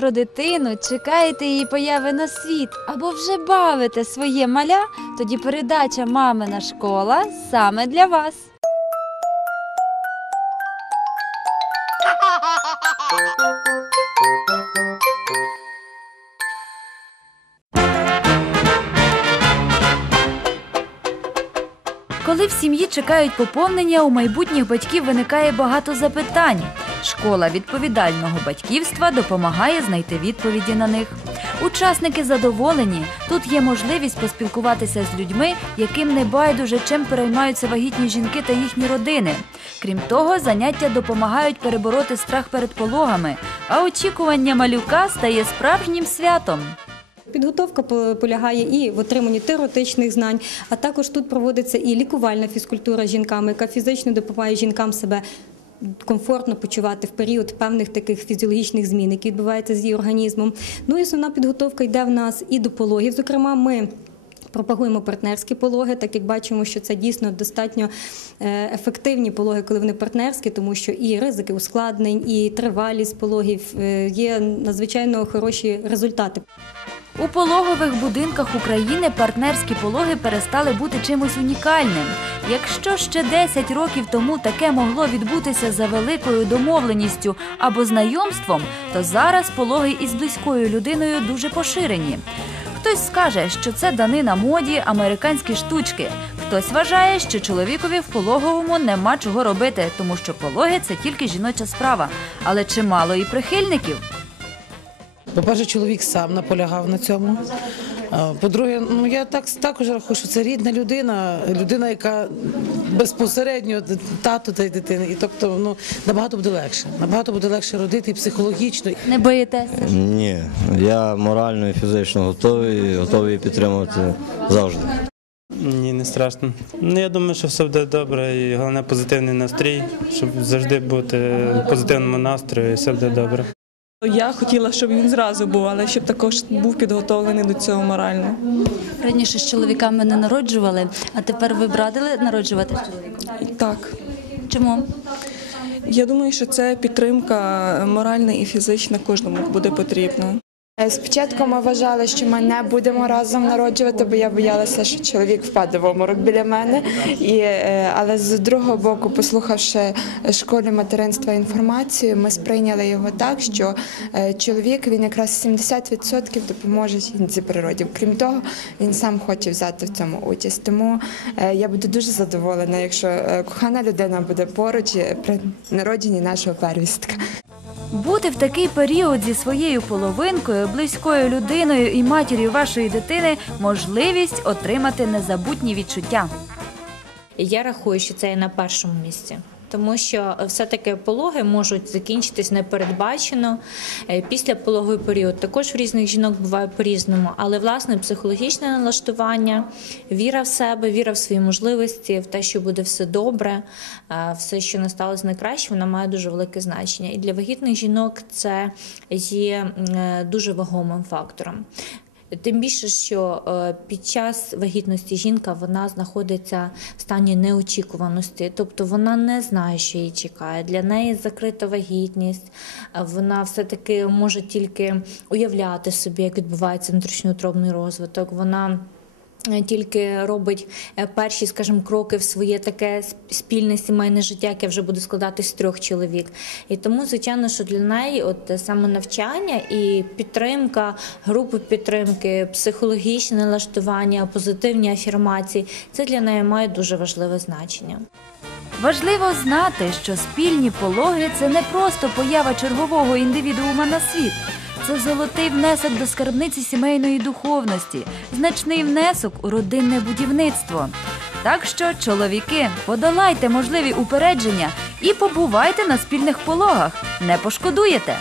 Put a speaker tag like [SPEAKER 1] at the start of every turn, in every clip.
[SPEAKER 1] про дитину, чекаєте її появи на світ або вже бавите своє маля, тоді передача Мамина школа саме для вас. Коли в сім'ї чекають поповнення, у майбутніх батьків виникає багато запитань. Школа відповідального батьківства допомагає знайти відповіді на них. Учасники задоволені. Тут є можливість поспілкуватися з людьми, яким не байдуже чим переймаються вагітні жінки та їхні родини. Крім того, заняття допомагають перебороти страх перед пологами, а очікування малюка стає справжнім святом.
[SPEAKER 2] Підготовка полягає і в отриманні теоретичних знань, а також тут проводиться і лікувальна фізкультура жінками, яка фізично допомагає жінкам себе комфортно почувати в період певних таких фізіологічних змін, які відбуваються з її організмом. Ну і основна підготовка йде в нас і до пологів. Зокрема, ми. Пропагуємо партнерські пологи, так як бачимо, що це дійсно достатньо е, ефективні пологи, коли вони партнерські, тому що і ризики ускладнень, і тривалість пологів е, є надзвичайно хороші результати.
[SPEAKER 1] У пологових будинках України партнерські пологи перестали бути чимось унікальним. Якщо ще 10 років тому таке могло відбутися за великою домовленістю або знайомством, то зараз пологи із близькою людиною дуже поширені. Хтось скаже, що це данина моді, американські штучки. Хтось вважає, що чоловікові в пологовому нема чого робити, тому що пологи це тільки жіноча справа. Але чимало і прихильників.
[SPEAKER 3] По-перше, чоловік сам наполягав на цьому. По-друге, ну я так також рахую, що це рідна людина, людина, яка безпосередньо тато та й дитина. І тобто ну набагато буде легше. Набагато буде легше родити і психологічно.
[SPEAKER 1] Не боїтеся?
[SPEAKER 4] Ні, я морально і фізично готовий, готовий підтримувати завжди.
[SPEAKER 5] Ні, не страшно. Ну я думаю, що все буде добре і головне позитивний настрій, щоб завжди бути в позитивному настрої, і все буде добре.
[SPEAKER 6] Я хотіла, щоб він зразу був, але щоб також був підготовлений до цього морально.
[SPEAKER 1] Раніше з чоловіками не народжували, а тепер ви б радили народжувати з чоловіком?
[SPEAKER 6] Так,
[SPEAKER 1] Чому?
[SPEAKER 6] я думаю, що це підтримка моральна і фізична кожному буде потрібна.
[SPEAKER 7] Е, Спочатку ми вважали, що ми не будемо разом народжувати, бо я боялася, що чоловік впаде в обморок біля мене. І, е, але з другого боку, послухавши школі материнства інформацію, ми сприйняли його так, що е, чоловік він якраз 70% допоможе жінці природі. Крім того, він сам хоче взяти в цьому участь. Тому я буду дуже задоволена, якщо кохана людина буде поруч при народженні нашого первістка.
[SPEAKER 1] Бути в такий період зі своєю половинкою, близькою людиною і матір'ю вашої дитини можливість отримати незабутні відчуття.
[SPEAKER 8] Я рахую, що це є на першому місці. Тому що все-таки пологи можуть закінчитись непередбачено. Е, Після пологовий період також в різних жінок буває по-різному, але власне психологічне налаштування, віра в себе, віра в свої можливості, в те, що буде все добре, е, все, що насталося найкраще, вона має дуже велике значення. І для вагітних жінок це є е, дуже вагомим фактором. Тим більше, що е, під час вагітності жінка вона знаходиться в стані неочікуваності, тобто вона не знає, що її чекає. Для неї закрита вагітність, вона все-таки може тільки уявляти собі, як відбувається внутрішньоутробний розвиток. Вона тільки робить е, перші, скажімо, кроки в своє таке спільне сімейне життя, яке вже буде складатись з трьох чоловік. І тому, звичайно, що для неї от е, саме навчання і підтримка, групи підтримки, психологічне налаштування, позитивні афірмації це для неї має дуже важливе значення.
[SPEAKER 1] Важливо знати, що спільні пологи це не просто поява чергового індивідуума на світ. Це золотий внесок до скарбниці сімейної духовності, значний внесок у родинне будівництво. Так що, чоловіки, подолайте можливі упередження і побувайте на спільних пологах. Не пошкодуєте.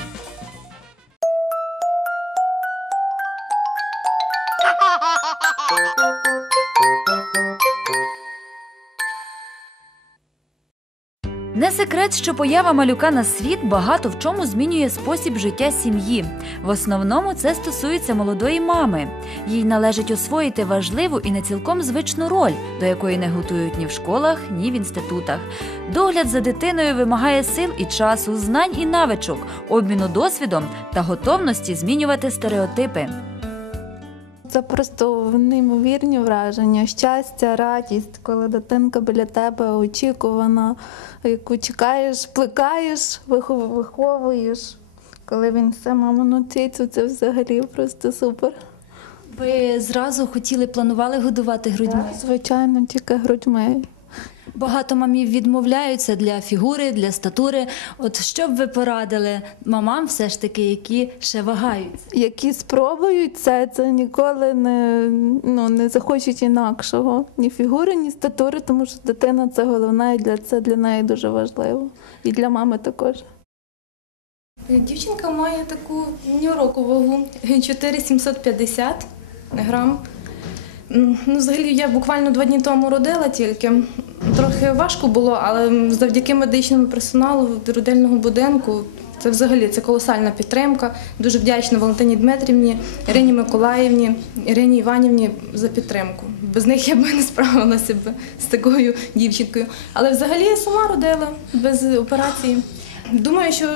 [SPEAKER 1] Секрет, що поява малюка на світ багато в чому змінює спосіб життя сім'ї. В основному це стосується молодої мами. Їй належить освоїти важливу і не цілком звичну роль, до якої не готують ні в школах, ні в інститутах. Догляд за дитиною вимагає сил і часу, знань і навичок, обміну досвідом та готовності змінювати стереотипи.
[SPEAKER 9] Це просто неймовірні враження, щастя, радість, коли дитинка біля тебе очікувана, яку чекаєш, плекаєш, виховуєш. Коли він все мамину цицю, це взагалі просто супер.
[SPEAKER 10] Ви зразу хотіли, планували годувати грудьми?
[SPEAKER 9] Звичайно, тільки грудьми.
[SPEAKER 10] Багато мамів відмовляються для фігури, для статури. От що б ви порадили мамам, все ж таки, які ще вагаються?
[SPEAKER 9] Які спробують це, це ніколи не, ну, не захочуть інакшого. Ні фігури, ні статури, тому що дитина це головне, і для це для неї дуже важливо. І для мами також.
[SPEAKER 11] Дівчинка має таку нюроку вагу 4750 грам. Ну, взагалі, я буквально два дні тому родила тільки. Трохи важко було, але завдяки медичному персоналу родильного будинку це взагалі це колосальна підтримка. Дуже вдячна Валентині Дмитрівні, Ірині Миколаївні, Ірині Іванівні за підтримку. Без них я б не справилася б з такою дівчинкою. Але взагалі я сама родила без операції. Думаю, що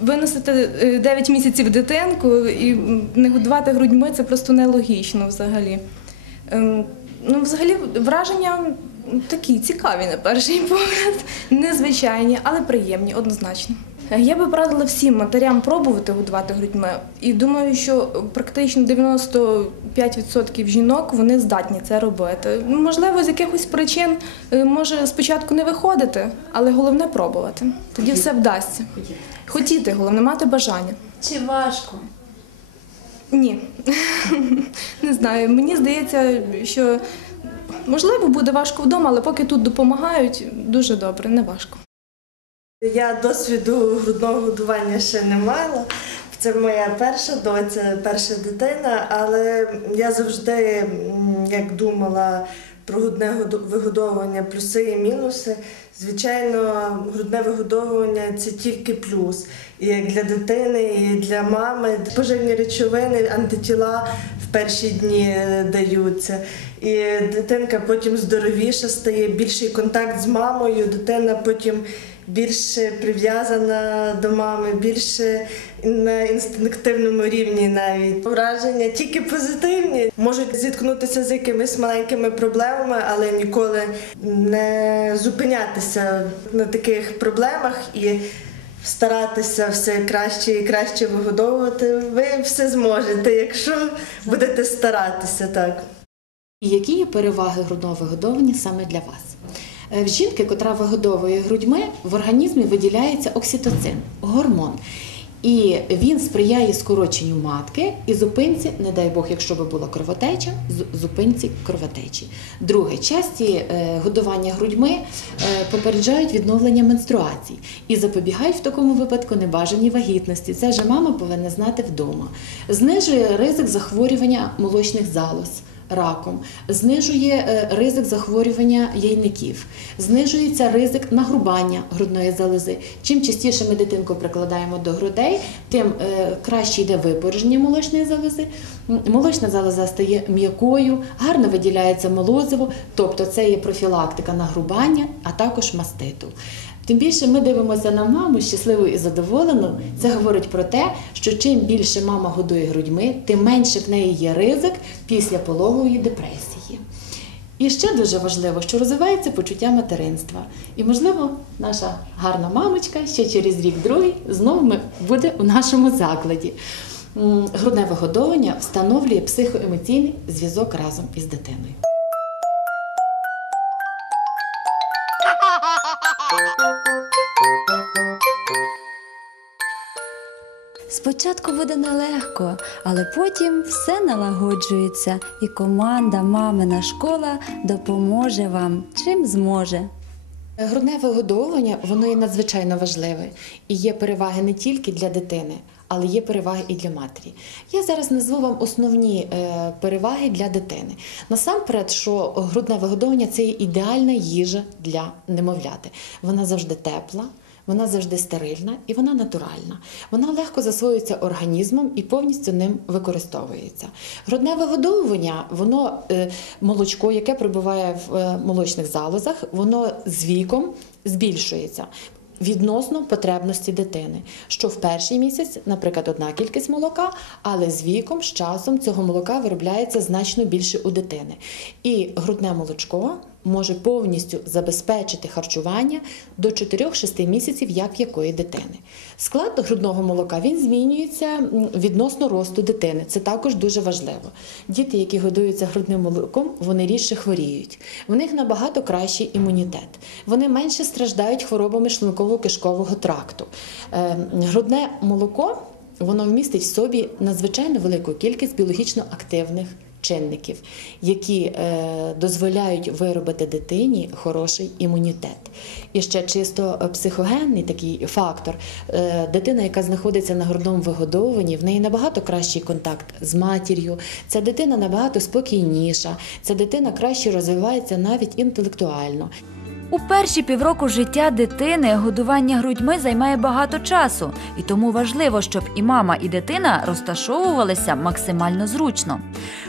[SPEAKER 11] виносити 9 місяців дитинку і не годувати грудьми це просто нелогічно взагалі. Ем, Ну, взагалі, враження такі цікаві на перший погляд, незвичайні, але приємні, однозначно. Я би порадила всім матерям пробувати годувати грудьми. І думаю, що практично 95% жінок вони здатні це робити. Можливо, з якихось причин е, може спочатку не виходити, але головне пробувати. Тоді все вдасться. Хотіти, головне, мати бажання.
[SPEAKER 10] Чи важко?
[SPEAKER 11] Ні. Не знаю. Мені здається, що можливо буде важко вдома, але поки тут допомагають, дуже добре, не важко.
[SPEAKER 12] Я досвіду грудного годування ще не мала. Це моя перша доця, перша дитина, але я завжди як думала про грудне вигодовування, плюси і мінуси. Звичайно, грудне вигодовування це тільки плюс. І як для дитини, і для мами. Поживні речовини, антитіла в перші дні е, даються. І дитинка потім здоровіша стає, більший контакт з мамою, дитина потім більше прив'язана до мами, більше на інстинктивному рівні навіть. Враження тільки позитивні. Можуть зіткнутися з якимись маленькими проблемами, але ніколи не зупинятися на таких проблемах і старатися все краще і краще вигодовувати. Ви все зможете, якщо будете старатися так.
[SPEAKER 13] Які є переваги грудного вигодовування саме для вас? Е, В жінки, котра вигодовує грудьми, в організмі виділяється окситоцин, гормон. І він сприяє скороченню матки і зупинці, не дай Бог, якщо би була кровотеча, зупинці кровотечі. Друге, часті е, годування грудьми е, попереджають відновлення менструацій і запобігають в такому випадку небажаній вагітності. Це вже мама повинна знати вдома. Знижує ризик захворювання молочних залоз раком, знижує е, ризик захворювання яйників, знижується ризик нагрубання грудної залози. Чим частіше ми дитинку прикладаємо до грудей, тим е, краще йде випорожнення молочної залози. Молочна залоза стає м'якою, гарно виділяється молозиво, тобто це є профілактика нагрубання, а також маститу. Тим більше ми дивимося на маму щасливу і задоволену. Це говорить про те, що чим більше мама годує грудьми, тим менше в неї є ризик після пологової депресії. І ще дуже важливо, що розвивається почуття материнства. І, можливо, наша гарна мамочка ще через рік-другий знову буде у нашому закладі. Грудне вигодовування встановлює психоемоційний зв'язок разом із дитиною.
[SPEAKER 10] Спочатку буде нелегко, але потім все налагоджується, і команда Мамина школа допоможе вам чим зможе.
[SPEAKER 13] Грудне вигодовування воно є надзвичайно важливе і є переваги не тільки для дитини, але є переваги і для матері. Я зараз назву вам основні е, переваги для дитини. Насамперед, що грудне вигодовування це є ідеальна їжа для немовляти. Вона завжди тепла. Вона завжди стерильна і вона натуральна. Вона легко засвоюється організмом і повністю ним використовується. Грудне вигодовування, воно е, молочко, яке прибуває в е, молочних залозах, воно з віком збільшується. Відносно потребності дитини, що в перший місяць, наприклад, одна кількість молока, але з віком, з часом цього молока виробляється значно більше у дитини. І грудне молочко може повністю забезпечити харчування до 4-6 місяців як якої дитини. Склад грудного молока він змінюється відносно росту дитини. Це також дуже важливо. Діти, які годуються грудним молоком, вони рідше хворіють. В них набагато кращий імунітет. Вони менше страждають хворобами шлунково-кишкового тракту. Е, Грудне молоко воно вмістить в собі надзвичайно велику кількість біологічно активних чинників, які е, дозволяють виробити дитині хороший імунітет. І ще чисто е, психогенний такий фактор. Е, дитина, яка знаходиться на грудному вигодовуванні, в неї набагато кращий контакт з матір'ю. Ця дитина набагато спокійніша, ця дитина краще розвивається навіть інтелектуально.
[SPEAKER 1] У перші півроку життя дитини годування грудьми займає багато часу, і тому важливо, щоб і мама, і дитина розташовувалися максимально зручно.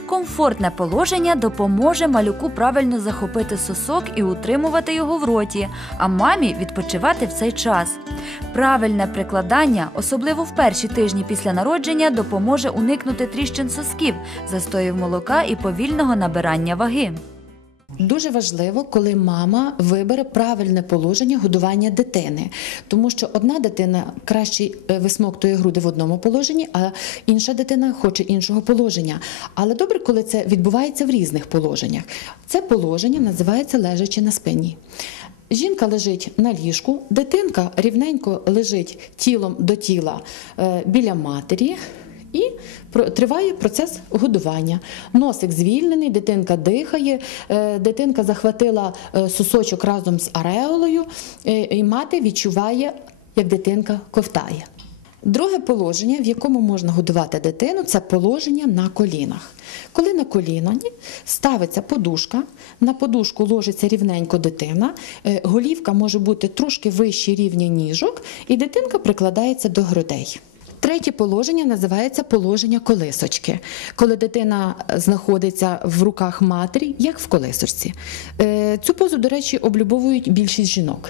[SPEAKER 1] Комфортне положення допоможе малюку правильно захопити сосок і утримувати його в роті, а мамі відпочивати в цей час. Правильне прикладання, особливо в перші тижні після народження, допоможе уникнути тріщин сосків, застоїв молока і повільного набирання ваги.
[SPEAKER 13] Дуже важливо, коли мама вибере правильне положення годування дитини, тому що одна дитина краще висмоктує груди в одному положенні, а інша дитина хоче іншого положення. Але добре, коли це відбувається в різних положеннях. Це положення називається лежачи на спині. Жінка лежить на ліжку, дитинка рівненько лежить тілом до тіла е, біля матері. І триває процес годування. Носик звільнений, дитинка дихає, е, дитинка захватила е, сосочок разом з ареолою, е, і мати відчуває, як дитинка ковтає. Друге положення, в якому можна годувати дитину, це положення на колінах. Коли на коліна ставиться подушка, на подушку ложиться рівненько дитина, голівка може бути трошки вище рівня ніжок, і дитинка прикладається до грудей. Третє положення називається положення колисочки, коли дитина знаходиться в руках матері, як в колисочці. Е, Цю позу, до речі, облюбовують більшість жінок.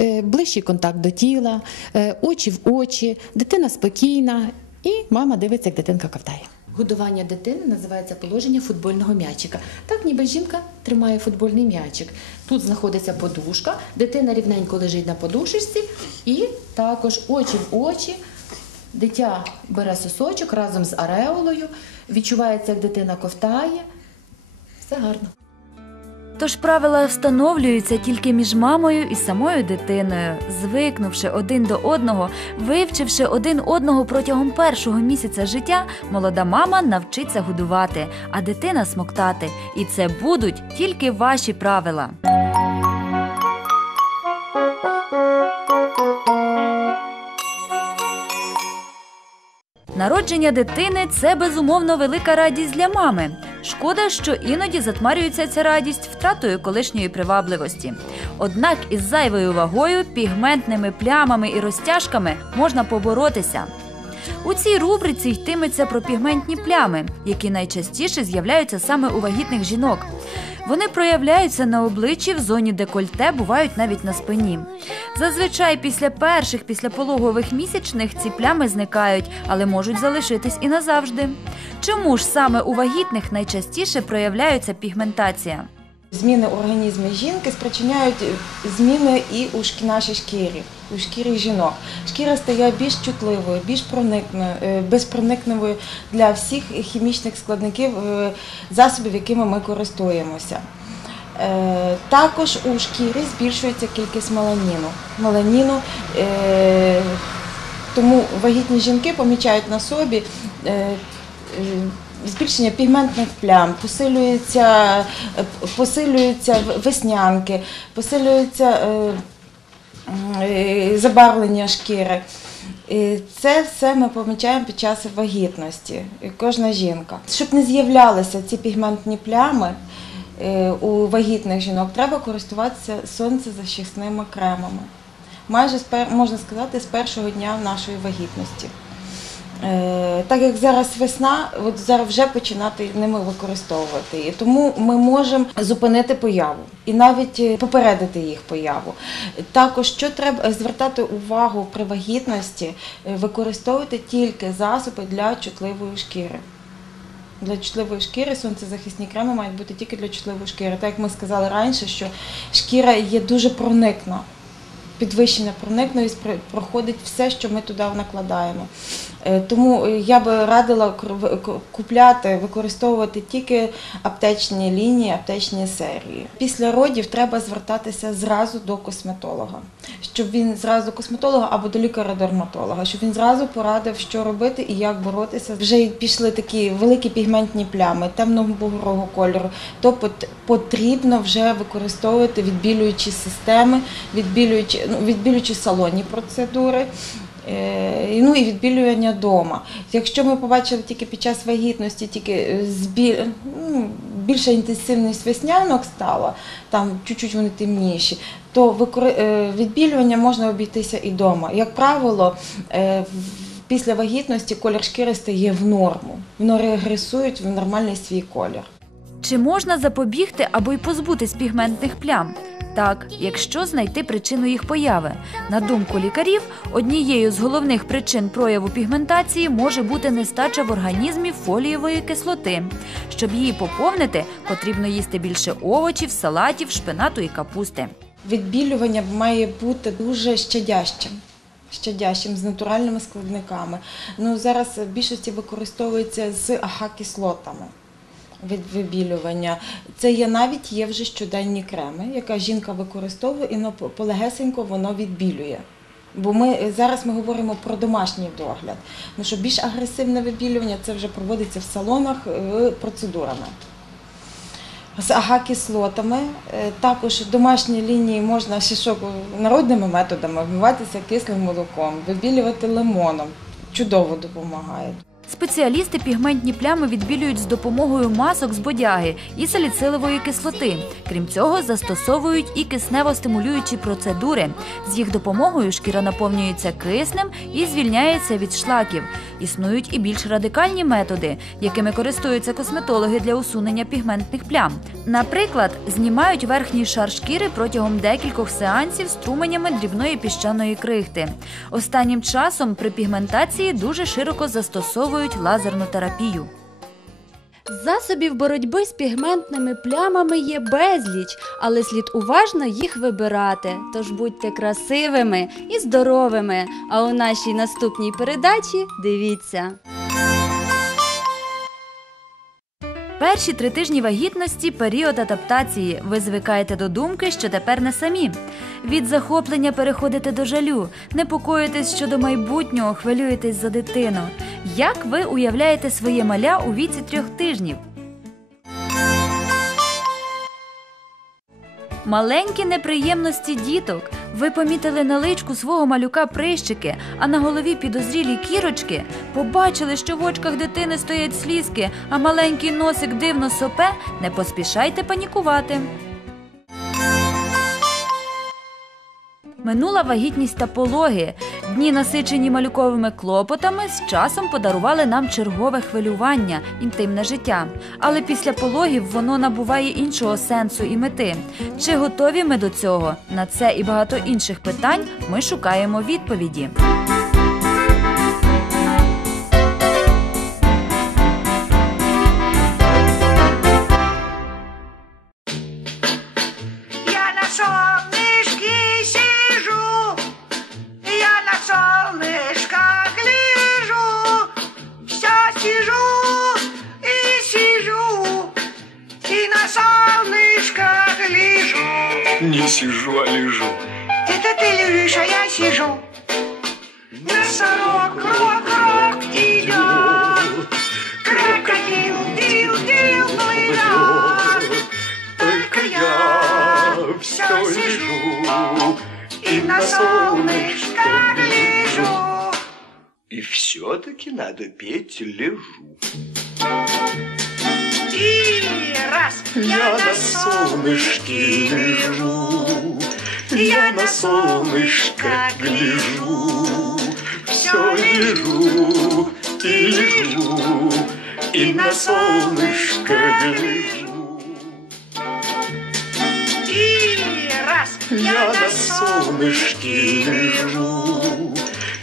[SPEAKER 13] Е, Ближчий контакт до тіла, е, очі в очі, дитина спокійна, і мама дивиться, як дитинка ковтає. Годування дитини називається положення футбольного м'ячика. Так, ніби жінка тримає футбольний м'ячик. Тут знаходиться подушка, дитина рівненько лежить на подушечці, і також очі в очі. Дитя бере сосочок разом з ареолою, відчувається, як дитина ковтає. Все гарно.
[SPEAKER 1] Тож правила встановлюються тільки між мамою і самою дитиною, звикнувши один до одного, вивчивши один одного протягом першого місяця життя, молода мама навчиться годувати, а дитина смоктати. І це будуть тільки ваші правила. Народження дитини це безумовно велика радість для мами. Шкода, що іноді затмарюється ця радість втратою колишньої привабливості. Однак із зайвою вагою, пігментними плямами і розтяжками можна поборотися. У цій рубриці йтиметься про пігментні плями, які найчастіше з'являються саме у вагітних жінок. Вони проявляються на обличчі в зоні декольте, бувають навіть на спині. Зазвичай після перших післяпологових місячних ці плями зникають, але можуть залишитись і назавжди. Чому ж саме у вагітних найчастіше проявляється пігментація?
[SPEAKER 14] Зміни в організмі жінки спричиняють зміни і у нашій шкірі, у шкірі жінок. Шкіра стає більш чутливою, більш е, для всіх хімічних складників е, засобів, якими ми користуємося. Е, Також у шкірі збільшується кількість меланіну. Меланіну е, тому вагітні жінки помічають на собі е, е, збільшення пігментних плям, посилюються, е, посилюються веснянки, посилюється е, е, забарвлення шкіри. І це все ми помічаємо під час вагітності, кожна жінка. Щоб не з'являлися ці пігментні плями у вагітних жінок, треба користуватися сонцезахисними кремами. Майже можна сказати, з першого дня нашої вагітності. Е, Так як зараз весна, от зараз вже починати ними використовувати її. Тому ми можемо зупинити появу і навіть е, попередити їх появу. Також що треба звертати увагу при вагітності, е, використовувати тільки засоби для чутливої шкіри. Для чутливої шкіри сонцезахисні креми мають бути тільки для чутливої шкіри. Так як ми сказали раніше, що шкіра є дуже проникна. Підвищена проникливість проходить все, що ми туди накладаємо. Е, Тому е, я би радила купляти, використовувати тільки аптечні лінії, аптечні серії. Після родів треба звертатися зразу до косметолога, щоб він зразу косметолога або до лікаря-дерматолога, щоб він зразу порадив, що робити і як боротися. Вже пішли такі великі пігментні плями темно-бугрого кольору, то пот- потрібно вже використовувати відбілюючі системи, відбілюючі, ну, відбілюючі салонні процедури. Е, Ну і відбілювання вдома. Якщо ми побачили тільки під час вагітності, тільки е, збіль, ну, більша інтенсивність веснянок стала, там чуть-чуть вони темніші, то е, відбілювання можна обійтися і вдома. Як правило, після вагітності колір шкіри стає в норму. Воно регресують в нормальний свій колір.
[SPEAKER 1] Чи можна запобігти або й позбутись пігментних плям? Так, якщо знайти причину їх появи. На думку лікарів, однією з головних причин прояву пігментації може бути нестача в організмі фолієвої кислоти. Щоб її поповнити, потрібно їсти більше овочів, салатів, шпинату і капусти.
[SPEAKER 14] Відбілювання має бути дуже щадящим. Щадящим з натуральними складниками. Ну зараз в більшості використовується з АХ-кислотами від вибілювання. Це є навіть є вже щоденні креми, яка жінка використовує і полегесенько воно відбілює. Бо ми зараз ми говоримо про домашній догляд. Ну що більш агресивне вибілювання це вже проводиться в салонах е, процедурами. З ага-кислотами. Е, Також домашні лінії можна що, народними методами вмиватися кислим молоком, вибілювати лимоном. Чудово допомагає.
[SPEAKER 1] Спеціалісти пігментні плями відбілюють з допомогою масок з бодяги і саліцилової кислоти. Крім цього, застосовують і киснево-стимулюючі процедури. З їх допомогою шкіра наповнюється киснем і звільняється від шлаків. Існують і більш радикальні методи, якими користуються косметологи для усунення пігментних плям. Наприклад, знімають верхній шар шкіри протягом декількох сеансів струменями дрібної піщаної крихти. Останнім часом при пігментації дуже широко застосовують лазерну терапію.
[SPEAKER 10] Засобів боротьби з пігментними плямами є безліч, але слід уважно їх вибирати. Тож будьте красивими і здоровими. А у нашій наступній передачі дивіться.
[SPEAKER 1] Перші три тижні вагітності період адаптації. Ви звикаєте до думки, що тепер не самі. Від захоплення переходите до жалю, непокоїтесь щодо майбутнього, хвилюєтесь за дитину. Як ви уявляєте своє маля у віці трьох тижнів? Маленькі неприємності діток. Ви помітили на личку свого малюка прищики, а на голові підозрілі кірочки. Побачили, що в очках дитини стоять слізки, а маленький носик дивно сопе. Не поспішайте панікувати. Минула вагітність та пологи. Дні, насичені малюковими клопотами, з часом подарували нам чергове хвилювання, інтимне життя. Але після пологів воно набуває іншого сенсу і мети. Чи готові ми до цього? На це і багато інших питань ми шукаємо відповіді.
[SPEAKER 15] Сижу,
[SPEAKER 16] а лежу.
[SPEAKER 15] Это ты лежишь, а я сижу. Носорог, крок, крок идет, крокодил, дил, дил, плывет. Только я все сижу и на солнышко гляжу.
[SPEAKER 16] И все-таки надо петь лежу.
[SPEAKER 15] И раз
[SPEAKER 16] Я на солнышке лежу, я на солнышко гляжу, все лежу и лежу, и на солнышко гляжу.
[SPEAKER 15] и раз
[SPEAKER 16] Я на солнышке лежу,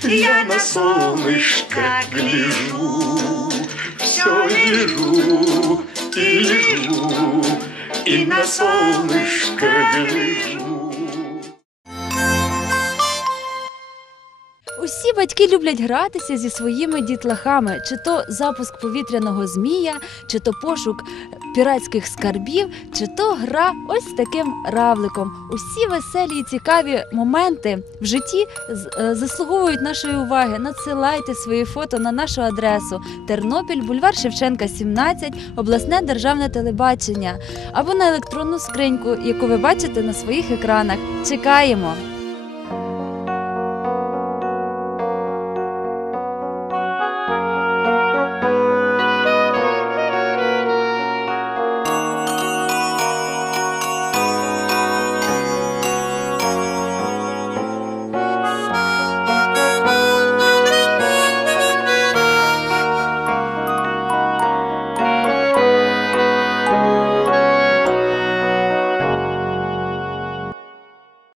[SPEAKER 16] я на солнышко гляжу, все лежу лежу, и на солнышко гляжу.
[SPEAKER 1] Батьки люблять гратися зі своїми дітлахами, чи то запуск повітряного змія, чи то пошук піратських скарбів, чи то гра ось таким равликом. Усі веселі і цікаві моменти в житті е, заслуговують нашої уваги. Надсилайте свої фото на нашу адресу Тернопіль, бульвар Шевченка, 17, обласне державне телебачення або на електронну скриньку, яку ви бачите на своїх екранах. Чекаємо!